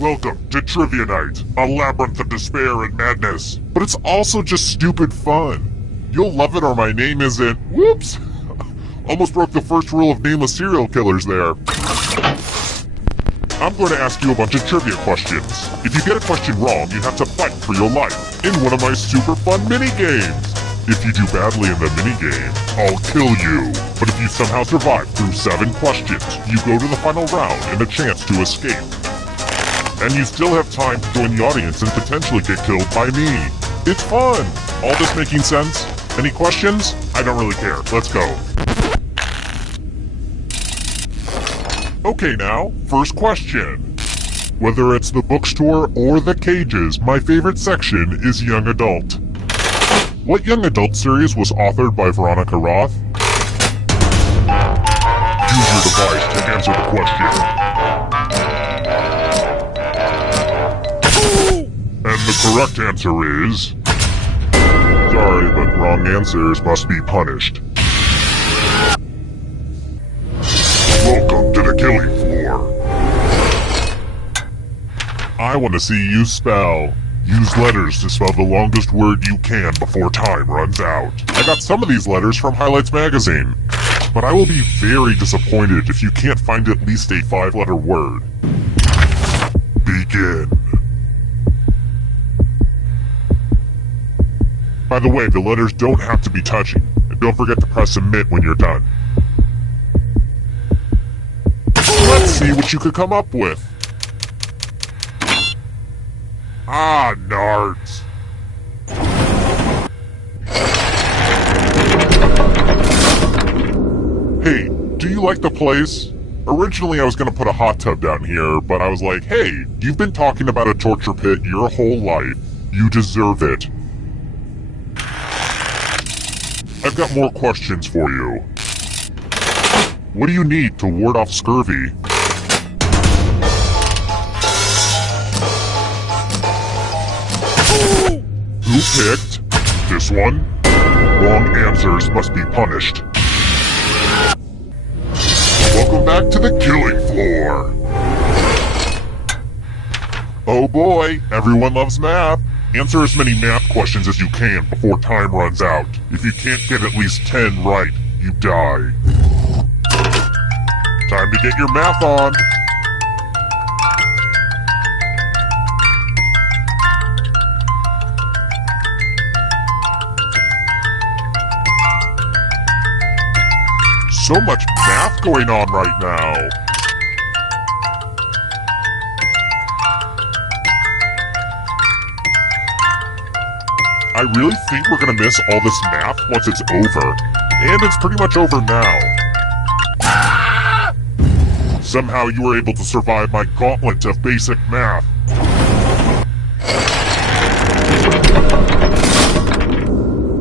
Welcome to Trivia Night, a labyrinth of despair and madness. But it's also just stupid fun. You'll love it or my name isn't... Whoops! Almost broke the first rule of nameless serial killers there. I'm going to ask you a bunch of trivia questions. If you get a question wrong, you have to fight for your life in one of my super fun mini-games. If you do badly in the minigame, I'll kill you. But if you somehow survive through 7 questions, you go to the final round and a chance to escape. And you still have time to join the audience and potentially get killed by me. It's fun! All this making sense? Any questions? I don't really care. Let's go. Okay now, first question. Whether it's the bookstore or the cages, my favorite section is young adult. What young adult series was authored by Veronica Roth? Use your device to answer the question. And the correct answer is... Sorry, but wrong answers must be punished. Welcome to the killing floor. I want to see you spell. Use letters to spell the longest word you can before time runs out. I got some of these letters from Highlights magazine, but I will be very disappointed if you can't find at least a 5-letter word. Begin. By the way, the letters don't have to be touching, and don't forget to press submit when you're done. Let's see what you could come up with. Ah, nards. Hey, do you like the place? Originally I was gonna put a hot tub down here, but I was like, hey, you've been talking about a torture pit your whole life. You deserve it. I've got more questions for you. What do you need to ward off scurvy? Who picked this one? Wrong answers must be punished. Welcome back to the killing floor. Oh boy, everyone loves math. Answer as many math questions as you can before time runs out. If you can't get at least 10 right, you die. Time to get your math on. So much math going on right now. I really think we're gonna miss all this math once it's over. And it's pretty much over now. Somehow you were able to survive my gauntlet of basic math.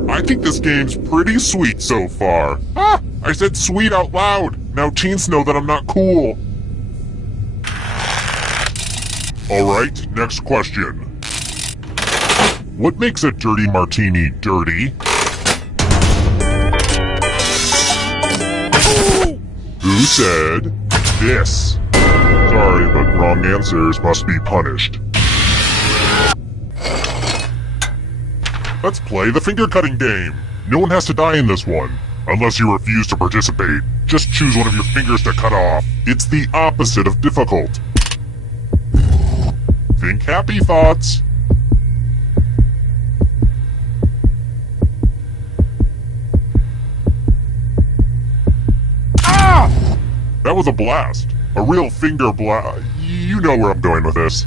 I think this game's pretty sweet so far. Ah! I said sweet out loud. Now teens know that I'm not cool. Alright, next question. What makes a dirty martini dirty? Who said this? Sorry, but wrong answers must be punished. Let's play the finger-cutting game. No one has to die in this one. Unless you refuse to participate, just choose one of your fingers to cut off. It's the opposite of difficult. Think happy thoughts. Ah! That was a blast. A real finger blast. You know where I'm going with this.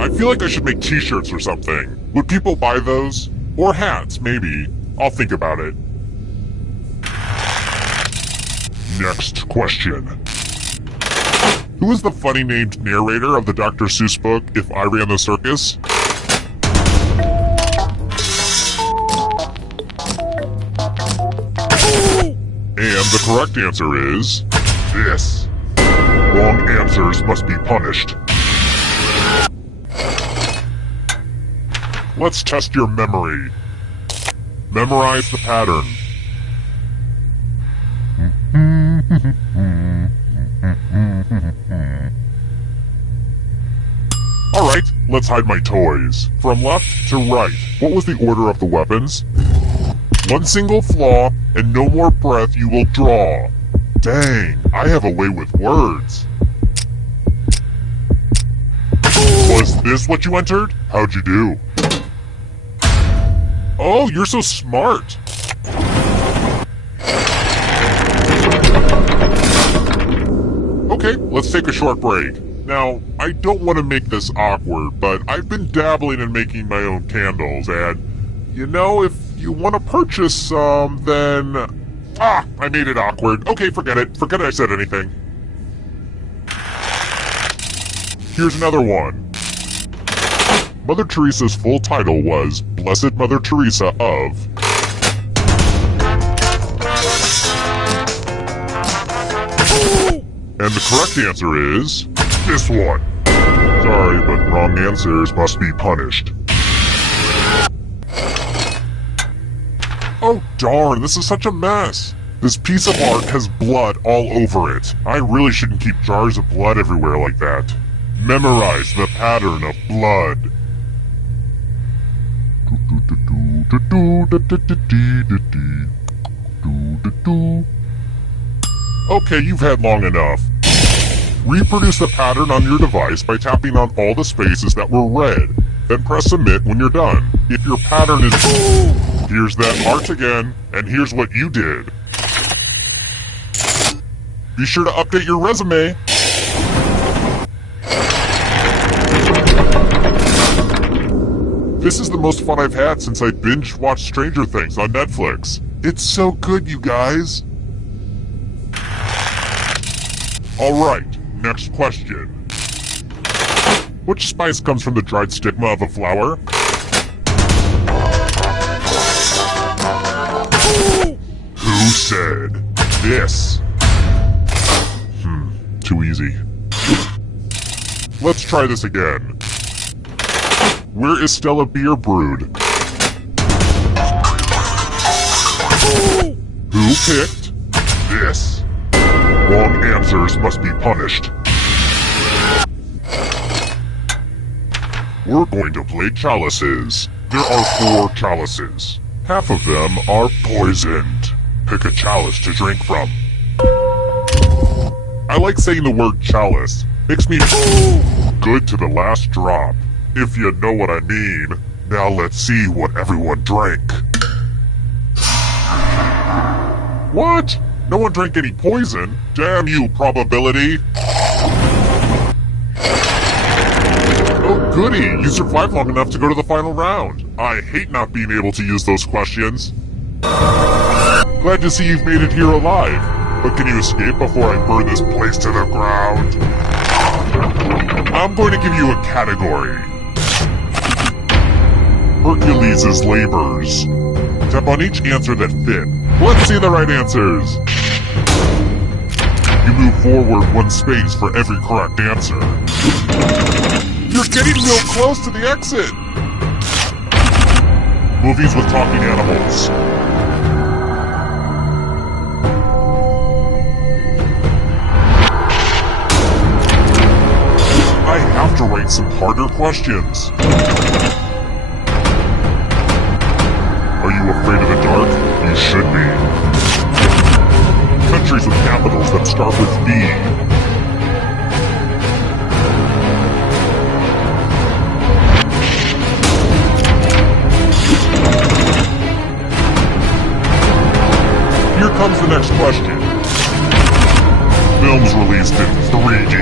I feel like I should make t-shirts or something. Would people buy those? Or hats, maybe. I'll think about it. Next question. Who is the funny named narrator of the Dr. Seuss book, If I Ran the Circus? And the correct answer is... this. Wrong answers must be punished. Let's test your memory. Memorize the pattern. Alright, let's hide my toys. From left to right, what was the order of the weapons? One single flaw, and no more breath you will draw. Dang, I have a way with words. Was this what you entered? How'd you do? Oh, you're so smart. Okay, let's take a short break. Now, I don't want to make this awkward, but I've been dabbling in making my own candles, and, you know, if you want to purchase some, then... I made it awkward. Okay, forget it. Forget I said anything. Here's another one. Mother Teresa's full title was Blessed Mother Teresa of... And the correct answer is... this one. Sorry, but wrong answers must be punished. Oh darn, this is such a mess. This piece of art has blood all over it. I really shouldn't keep jars of blood everywhere like that. Memorize the pattern of blood. Okay, you've had long enough. Reproduce the pattern on your device by tapping on all the spaces that were red. Then press submit when you're done. If your pattern is... here's that art again, and here's what you did. Be sure to update your resume. This is the most fun I've had since I binge-watched Stranger Things on Netflix. It's so good, you guys. Alright, next question. Which spice comes from the dried stigma of a flower? Who said this? Too easy. Let's try this again. Where is Stella beer brewed? Who picked this? Wrong answers must be punished. We're going to play chalices. There are 4 chalices. Half of them are poisoned. Pick a chalice to drink from. I like saying the word chalice. Makes me good to the last drop. If you know what I mean. Now let's see what everyone drank. What? No one drank any poison? Damn you, probability. Oh goody, you survived long enough to go to the final round. I hate not being able to use those questions. Glad to see you've made it here alive. But can you escape before I burn this place to the ground? I'm going to give you a category. Hercules' labors. Tap on each answer that fit. Let's see the right answers. You move forward 1 space for every correct answer. You're getting real close to the exit. Movies with talking animals. I have to write some harder questions. Are you afraid of the dark? You should be. Countries with capitals that start with B. Here comes the next question. Films released in 3D.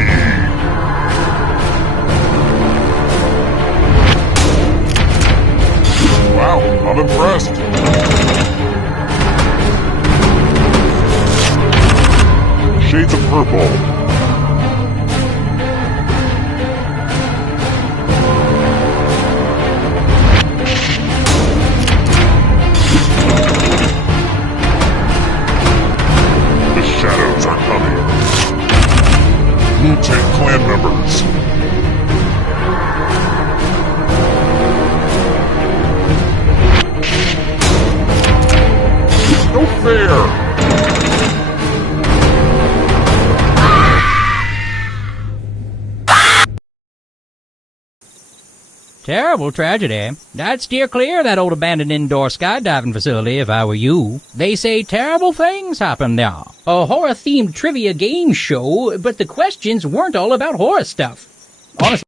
Wow, I'm impressed. Shades of purple. The shadows are coming. Wu-Tang Clan members. No fair! Terrible tragedy. I'd steer clear of that old abandoned indoor skydiving facility if I were you. They say terrible things happen there. A horror-themed trivia game show, but the questions weren't all about horror stuff. Honestly.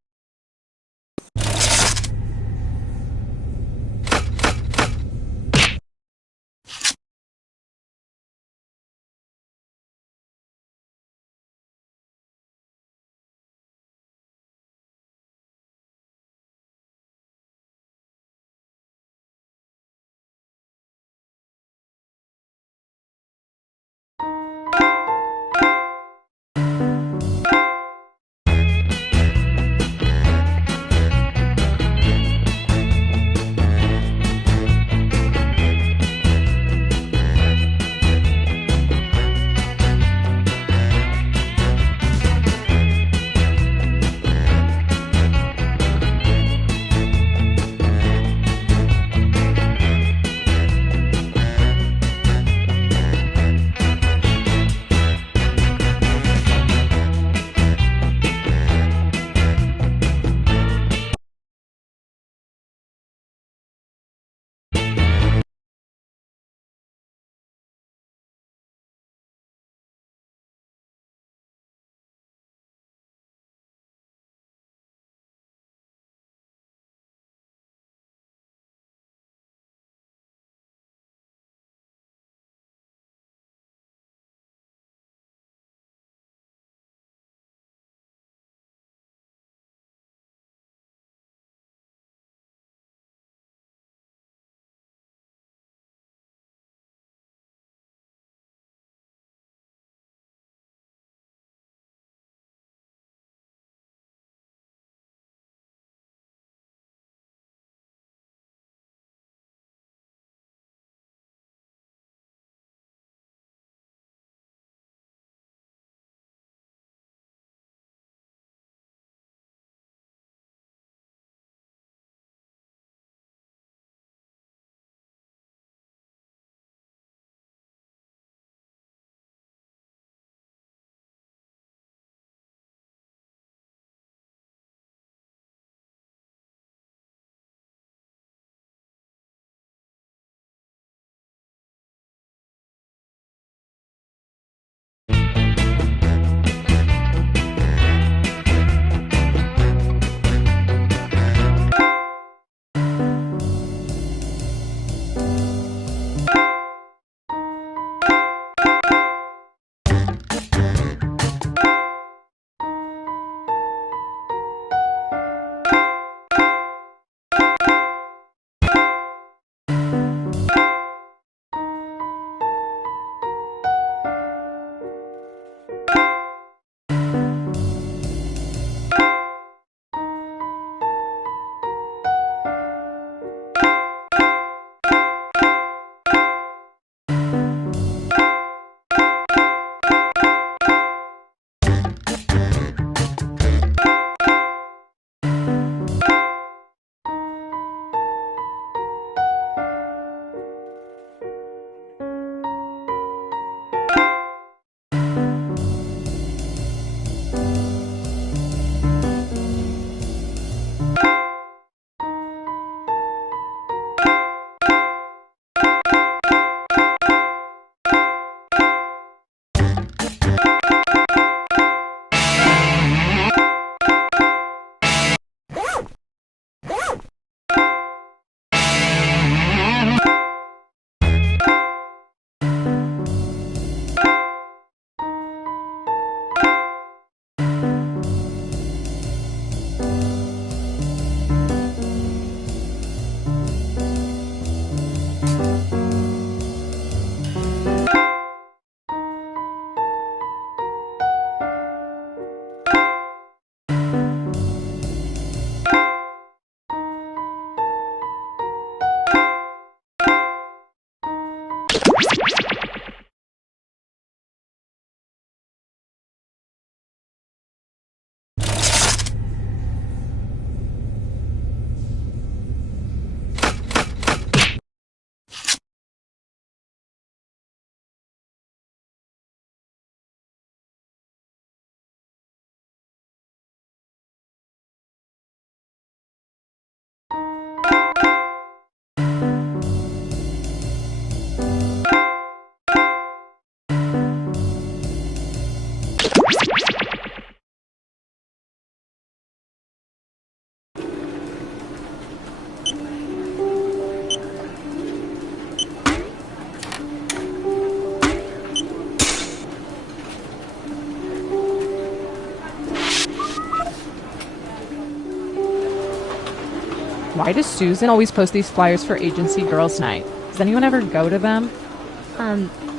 Why does Susan always post these flyers for Agency Girls Night? Does anyone ever go to them?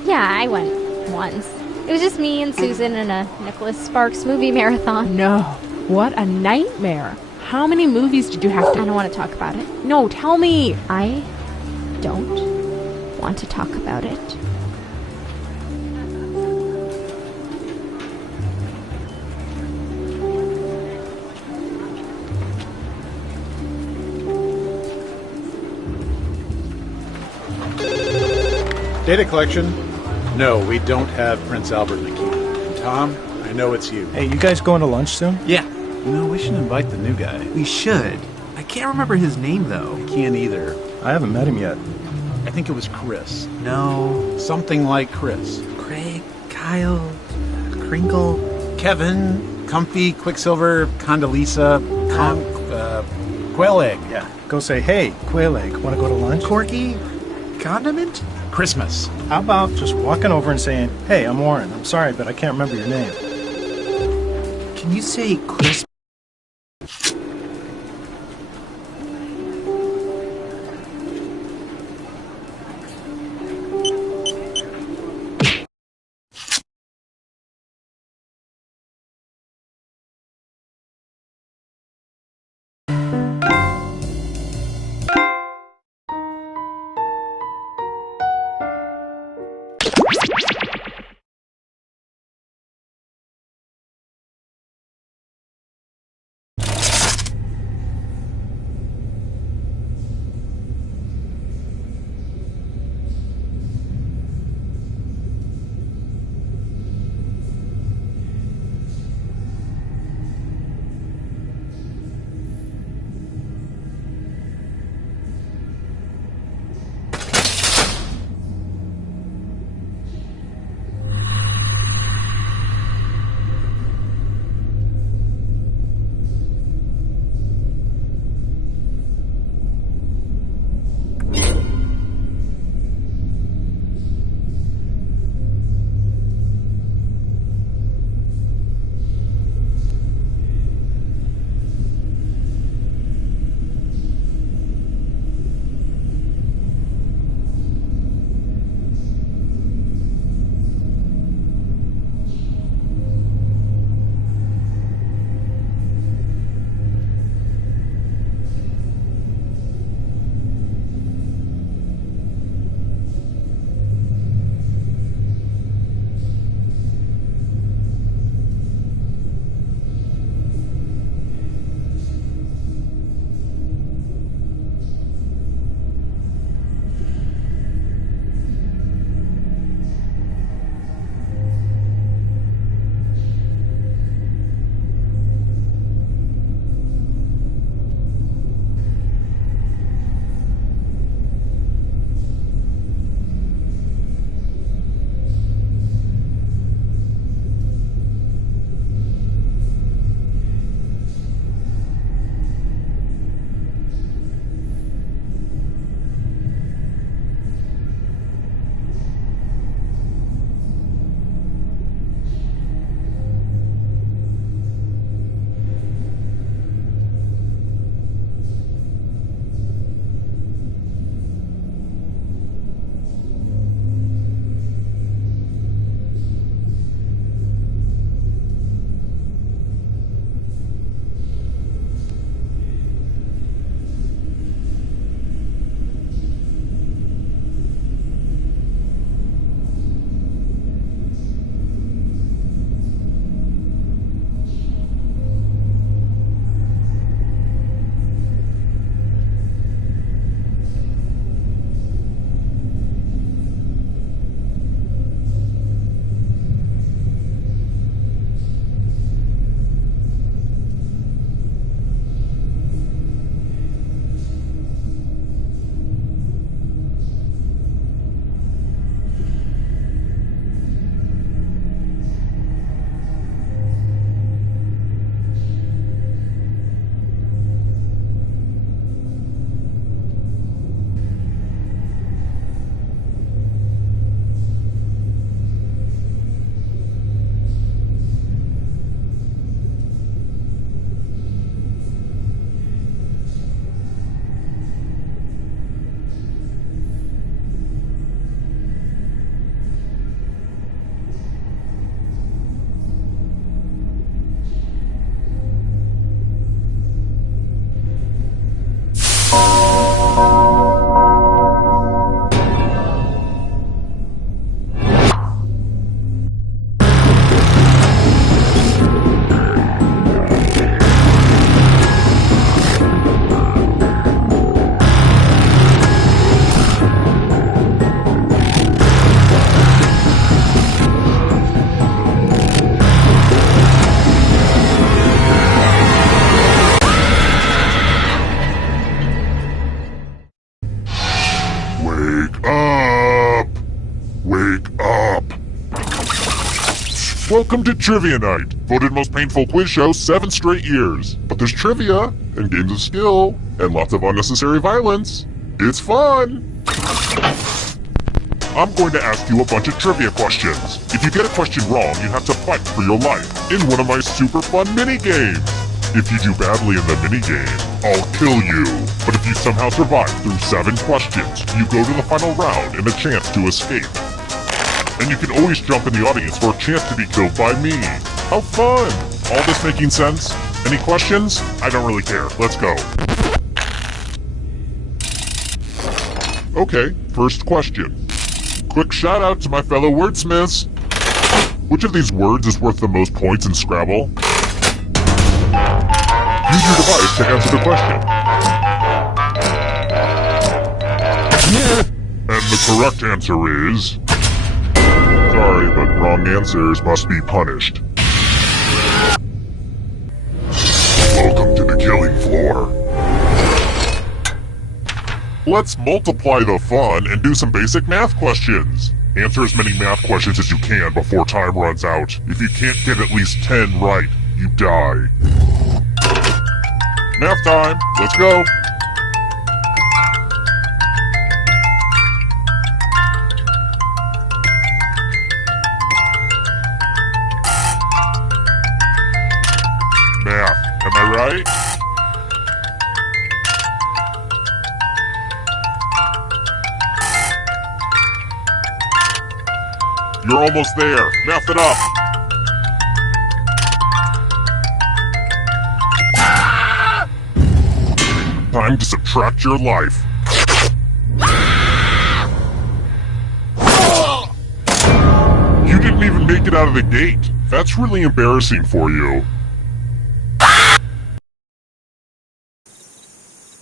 Yeah, I went once. It was just me and Susan in a Nicholas Sparks movie marathon. No. What a nightmare. How many movies did you have to... I don't want to talk about it. No, tell me. I don't want to talk about it. Data collection? No, we don't have Prince Albert in the key. Tom, I know it's you. Hey, you guys going to lunch soon? Yeah. You know, we should invite the new guy. We should. I can't remember his name, though. I can't either. I haven't met him yet. I think it was Chris. No. Something like Chris. Craig, Kyle, Crinkle. Kevin, Comfy, Quicksilver, Condoleezza, Quail Egg. Yeah. Go say, hey, Quail Egg, want to go to lunch? Corky, Condiment? Christmas. How about just walking over and saying, hey, I'm Warren. I'm sorry, but I can't remember your name. Can you say Chris? Welcome to Trivia Night, voted most painful quiz show 7 straight years. But there's trivia, and games of skill, and lots of unnecessary violence. It's fun! I'm going to ask you a bunch of trivia questions. If you get a question wrong, you have to fight for your life in one of my super fun mini-games. If you do badly in the minigame, I'll kill you. But if you somehow survive through 7 questions, you go to the final round and a chance to escape. And you can always jump in the audience for a chance to be killed by me. How fun! All this making sense? Any questions? I don't really care. Let's go. Okay, first question. Quick shout out to my fellow wordsmiths. Which of these words is worth the most points in Scrabble? Use your device to answer the question. And the correct answer is... Sorry, but wrong answers must be punished. Welcome to the killing floor. Let's multiply the fun and do some basic math questions. Answer as many math questions as you can before time runs out. If you can't get at least 10 right, you die. Math time! Let's go! Math, am I right? You're almost there. Math it up. Time to subtract your life. You didn't even make it out of the gate. That's really embarrassing for you.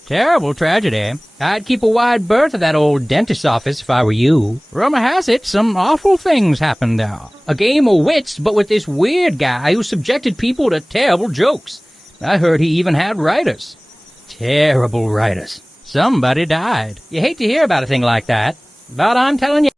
Terrible tragedy. I'd keep a wide berth of that old dentist's office if I were you. Rumor has it some awful things happened there. A game of wits, but with this weird guy who subjected people to terrible jokes. I heard he even had writers. Terrible writers. Somebody died. You hate to hear about a thing like that, but I'm telling you...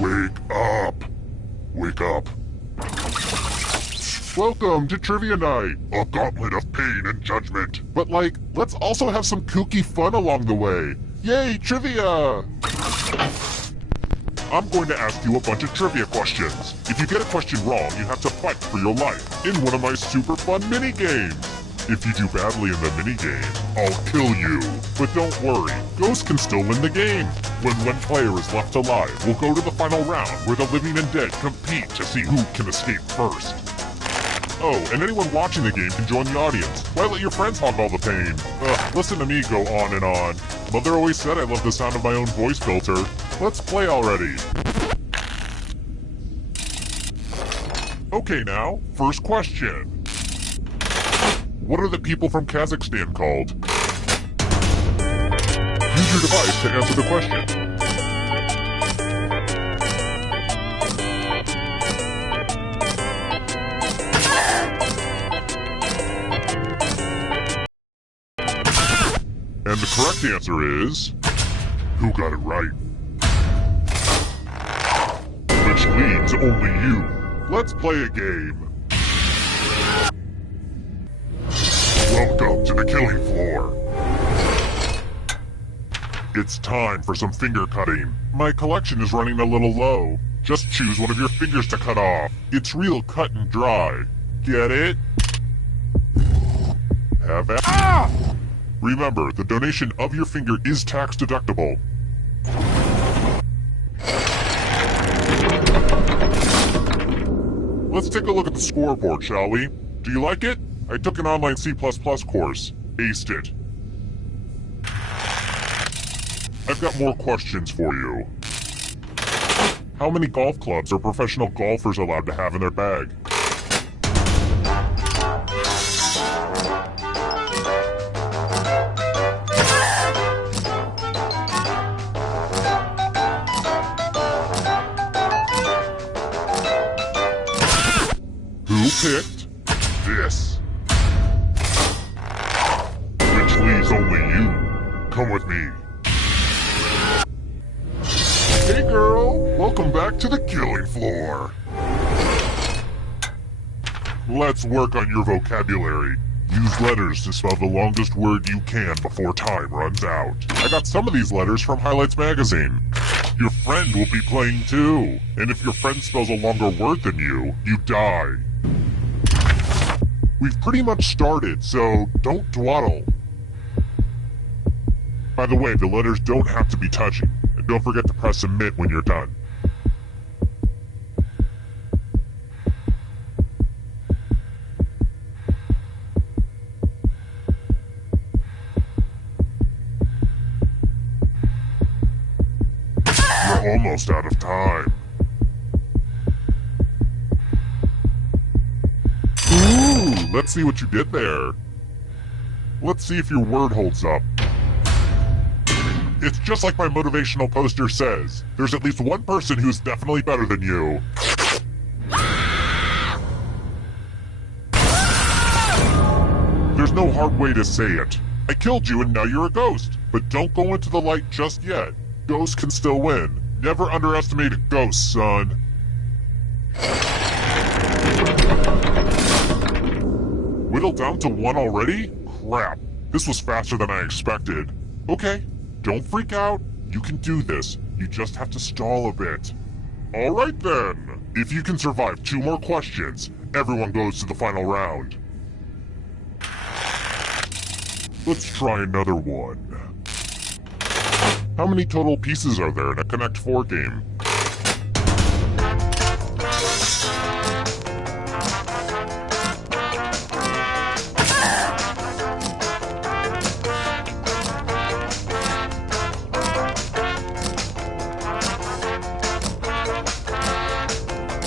Wake up! Wake up. Welcome to Trivia Night, a gauntlet of pain and judgment. But like, let's also have some kooky fun along the way. Yay, trivia! I'm going to ask you a bunch of trivia questions. If you get a question wrong, you have to fight for your life in one of my super fun mini-games. If you do badly in the minigame, I'll kill you. But don't worry, Ghost can still win the game. When one player is left alive, we'll go to the final round where the living and dead compete to see who can escape first. Oh, and anyone watching the game can join the audience. Why let your friends hog all the pain? Listen to me go on and on. Mother always said I love the sound of my own voice filter. Let's play already. Okay now, first question. What are the people from Kazakhstan called? Use your device to answer the question. And the correct answer is... Who got it right? Which leads only you. Let's play a game. Welcome to the killing floor. It's time for some finger cutting. My collection is running a little low. Just choose one of your fingers to cut off. It's real cut and dry. Get it? Have at— Ah! Remember, the donation of your finger is tax deductible. Let's take a look at the scoreboard, shall we? Do you like it? I took an online C++ course. Aced it. I've got more questions for you. How many golf clubs are professional golfers allowed to have in their bag? Who picked this? Which leaves only you. Come with me. Hey girl, welcome back to the killing floor. Let's work on your vocabulary. Use letters to spell the longest word you can before time runs out. I got some of these letters from Highlights magazine. Your friend will be playing too. And if your friend spells a longer word than you die. We've pretty much started, so don't dawdle. By the way, the letters don't have to be touching. And don't forget to press submit when you're done. You're almost out of time. Ooh, let's see what you did there. Let's see if your word holds up. It's just like my motivational poster says. There's at least one person who's definitely better than you. There's no hard way to say it. I killed you and now you're a ghost. But don't go into the light just yet. Ghosts can still win. Never underestimate a ghost, son. Whittled down to 1 already? Crap. This was faster than I expected. Okay. Don't freak out. You can do this. You just have to stall a bit. Alright then. If you can survive 2 more questions, everyone goes to the final round. Let's try another one. How many total pieces are there in a Connect 4 game?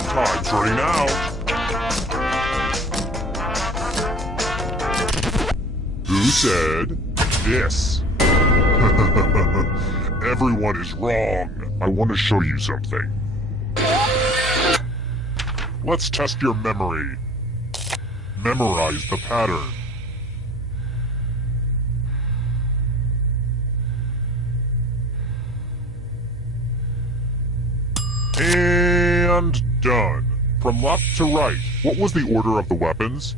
Time's running out. Who said this? Everyone is wrong. I want to show you something. Let's test your memory. Memorize the pattern. And done. From left to right, what was the order of the weapons?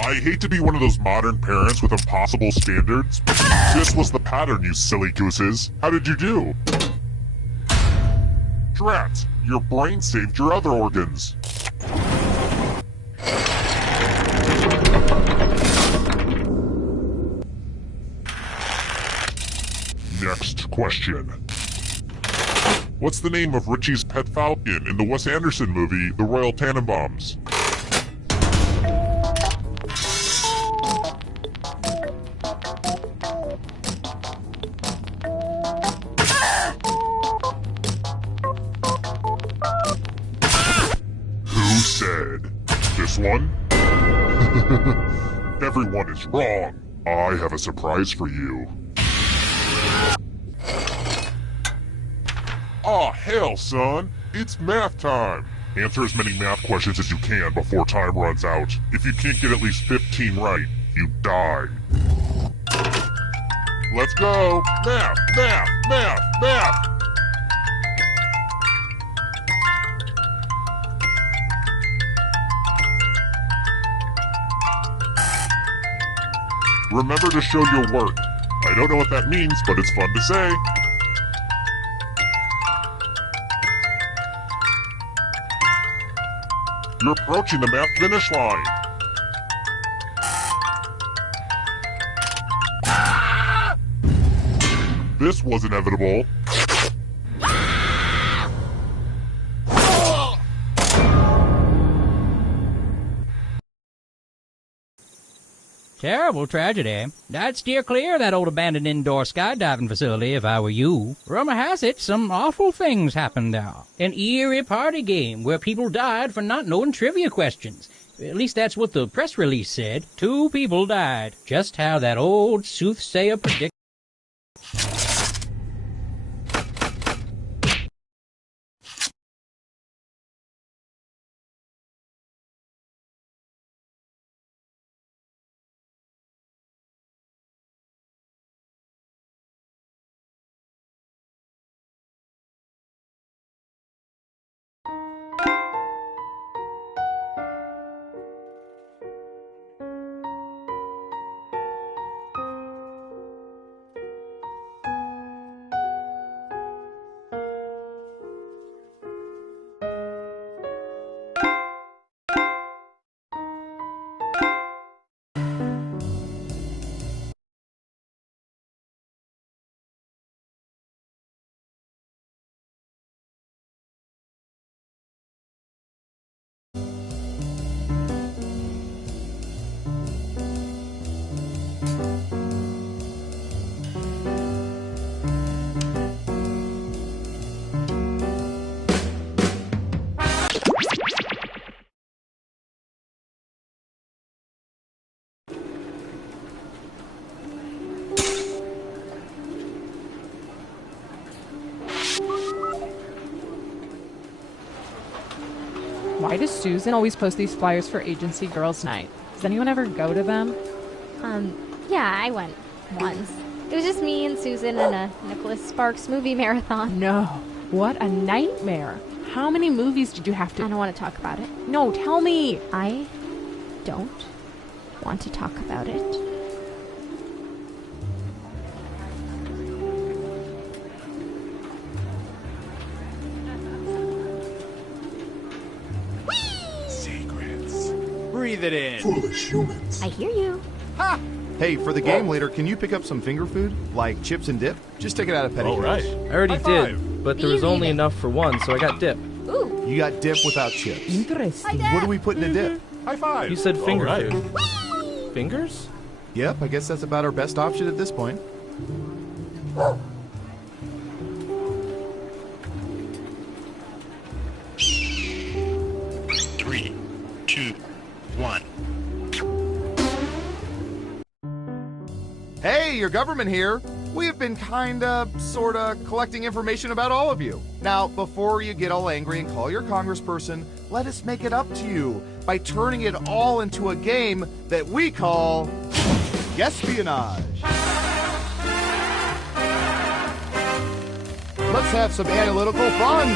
I hate to be one of those modern parents with impossible standards. This was the pattern, you silly gooses. How did you do? Drat, your brain saved your other organs. Next question. What's the name of Richie's pet falcon in the Wes Anderson movie, The Royal Tannenbaums? Who said this one? Everyone is wrong. I have a surprise for you. Aw, hell, son. It's math time. Answer as many math questions as you can before time runs out. If you can't get at least 15 right, you die. Let's go. Math, math, math, math. Remember to show your work. I don't know what that means, but it's fun to say. You're approaching the math finish line. This was inevitable. Terrible tragedy. I'd steer clear of that old abandoned indoor skydiving facility if I were you. Rumor has it some awful things happened there. An eerie party game where people died for not knowing trivia questions. At least that's what the press release said. 2 people died. Just how that old soothsayer predicted. Why does Susan always post these flyers for Agency Girls Night? Does anyone ever go to them? Yeah, I went once. It was just me and Susan and a Nicholas Sparks movie marathon. No. What a nightmare. How many movies did you have to... I don't want to talk about it. No, tell me. I don't want to talk about it. Secrets. Breathe it in. Foolish humans. I hear you. Ha! Hey, for the game later, can you pick up some finger food? Like chips and dip? Just take it out of petty All cash. right. I already High five. did, but there was only enough for one, so I got dip. Ooh. You got dip without chips. Interesting. What do we put in a dip? High five. You said finger All right. food. Fingers? Yep, I guess that's about our best option at this point. Three, two, one. Hey, your government here. We have been kinda, sorta, collecting information about all of you. Now, before you get all angry and call your congressperson, let us make it up to you by turning it all into a game that we call Espionage. Let's have some analytical fun.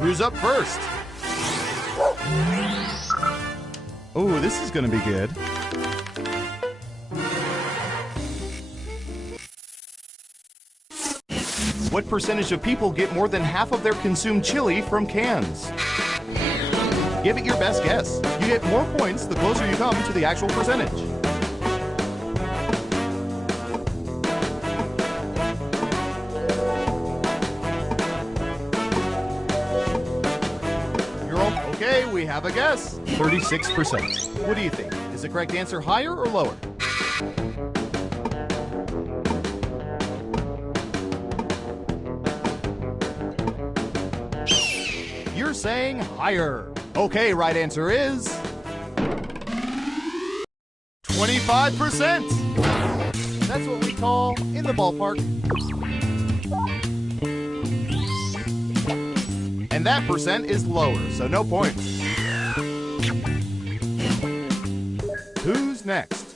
Who's up first? Oh, this is gonna be good. What percentage of people get more than half of their consumed chili from cans? Give it your best guess. You get more points the closer you come to the actual percentage. Okay, we have a guess. 36%. What do you think? Is the correct answer higher or lower? You're saying higher. Okay, right answer is 25%. That's what we call in the ballpark. And that percent is lower, so no points. Who's next?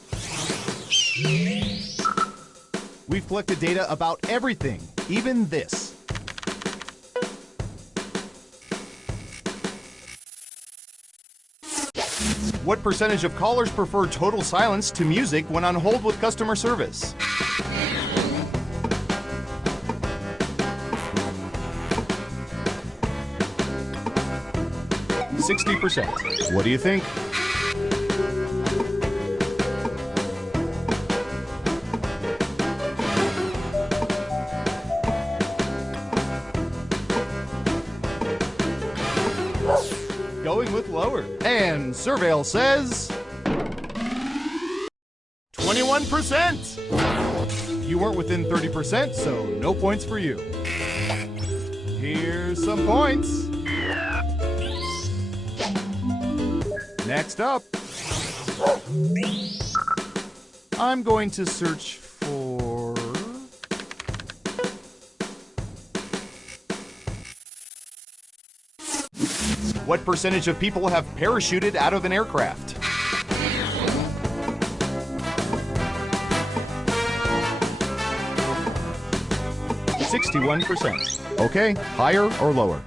We've collected data about everything, even this. What percentage of callers prefer total silence to music when on hold with customer service? %. What do you think? Going with lower. And Surveil says 21%. You weren't within 30%, so no points for you. Here's some points. Next up, I'm going to search for... What percentage of people have parachuted out of an aircraft? %. Okay, higher or lower?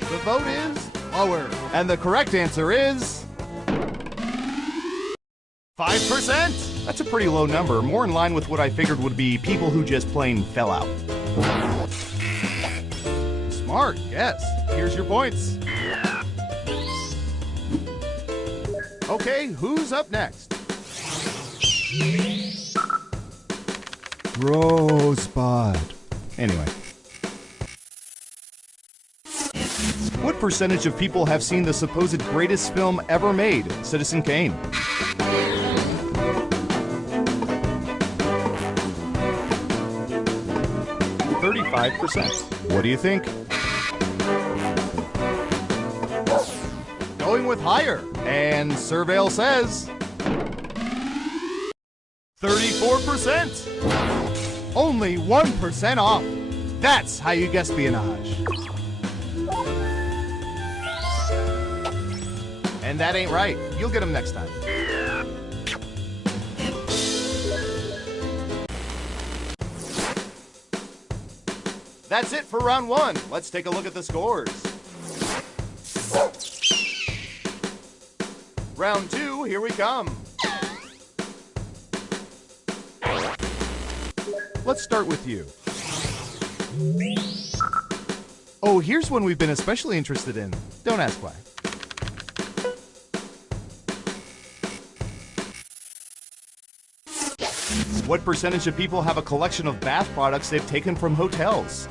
The vote is lower. And the correct answer is 5%. That's a pretty low number, more in line with what I figured would be people who just plain fell out. Smart, yes. Here's your points. Okay, who's up next? Rosebud. Anyway. What percentage of people have seen the supposed greatest film ever made, Citizen Kane? %. What do you think? Going with higher. And Surveil says 34%. Only 1% off. That's how you guess espionage. And that ain't right. You'll get them next time. That's it for round one. Let's take a look at the scores. Round two, here we come. Let's start with you. Oh, here's one we've been especially interested in. Don't ask why. What percentage of people have a collection of bath products they've taken from hotels?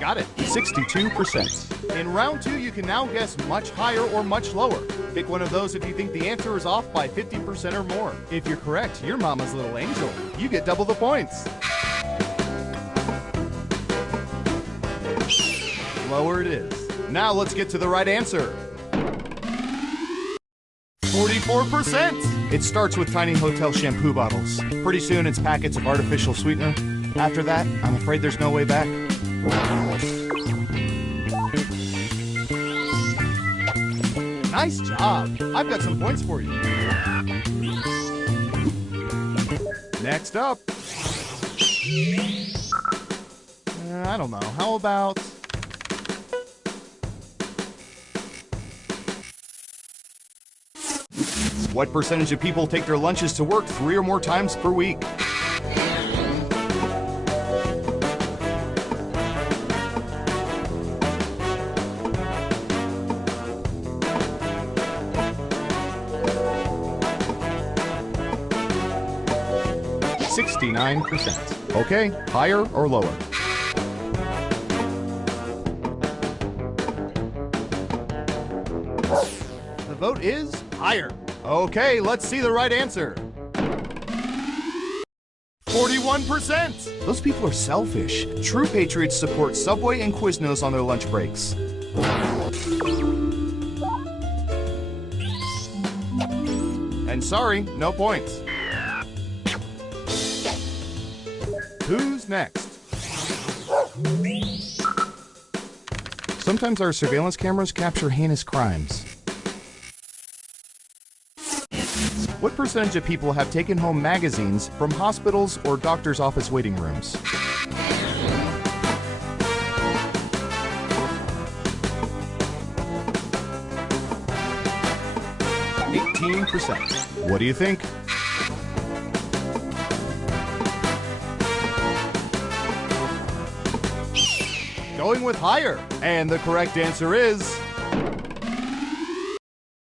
Got it, 62%. In round two, you can now guess much higher or much lower. Pick one of those if you think the answer is off by 50% or more. If you're correct, you're Mama's little angel. You get double the points. Lower it is. Now let's get to the right answer. 44%! It starts with tiny hotel shampoo bottles. Pretty soon it's packets of artificial sweetener. After that, I'm afraid there's no way back. Nice job! I've got some points for you. Next up. I don't know. How about... What percentage of people take their lunches to work 3 or more times per week? %. Okay, higher or lower? The vote is higher. Okay, let's see the right answer. 41%! Those people are selfish. True patriots support Subway and Quiznos on their lunch breaks. And sorry, no points. Who's next? Sometimes our surveillance cameras capture heinous crimes. What percentage of people have taken home magazines from hospitals or doctor's office waiting rooms? %. What do you think? Going with higher. And the correct answer is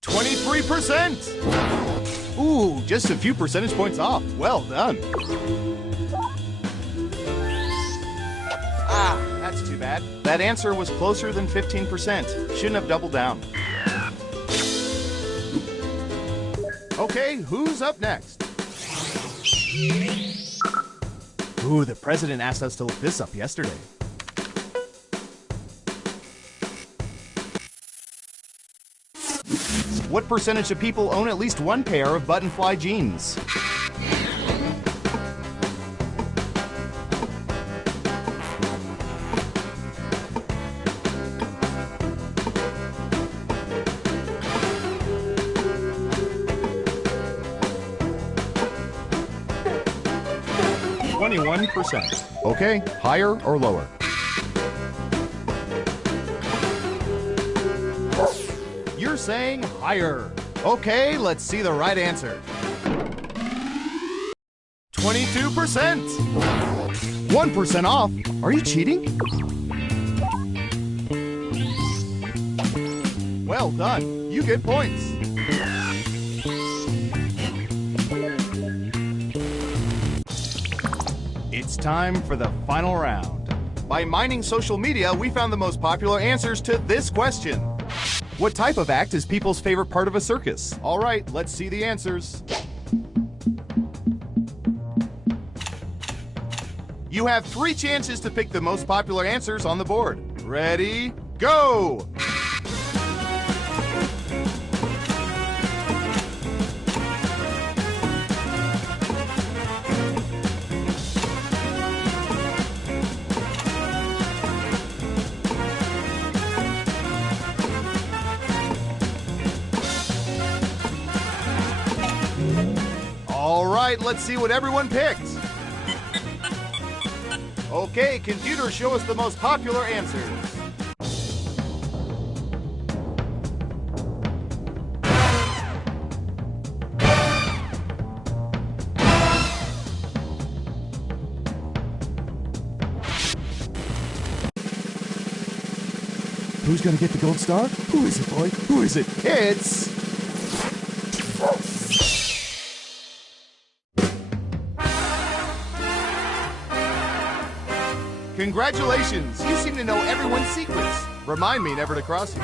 23%. Ooh, just a few percentage points off. Well done. Ah, that's too bad. That answer was closer than 15%. Shouldn't have doubled down. Okay, who's up next? Ooh, the president asked us to look this up yesterday. What percentage of people own at least one pair of button-fly jeans? %. Okay, higher or lower? You're saying higher. Okay, let's see the right answer. 22%. 1% off. Are you cheating? Well done. You get points. It's time for the final round. By mining social media, we found the most popular answers to this question. What type of act is people's favorite part of a circus? All right, let's see the answers. You have 3 chances to pick the most popular answers on the board. Ready, go! right, let's see what everyone picked. Okay, computer, show us the most popular answers. Who's gonna get the gold star? Who is it, boy? Who is it? It's... Congratulations! You seem to know everyone's secrets. Remind me never to cross you.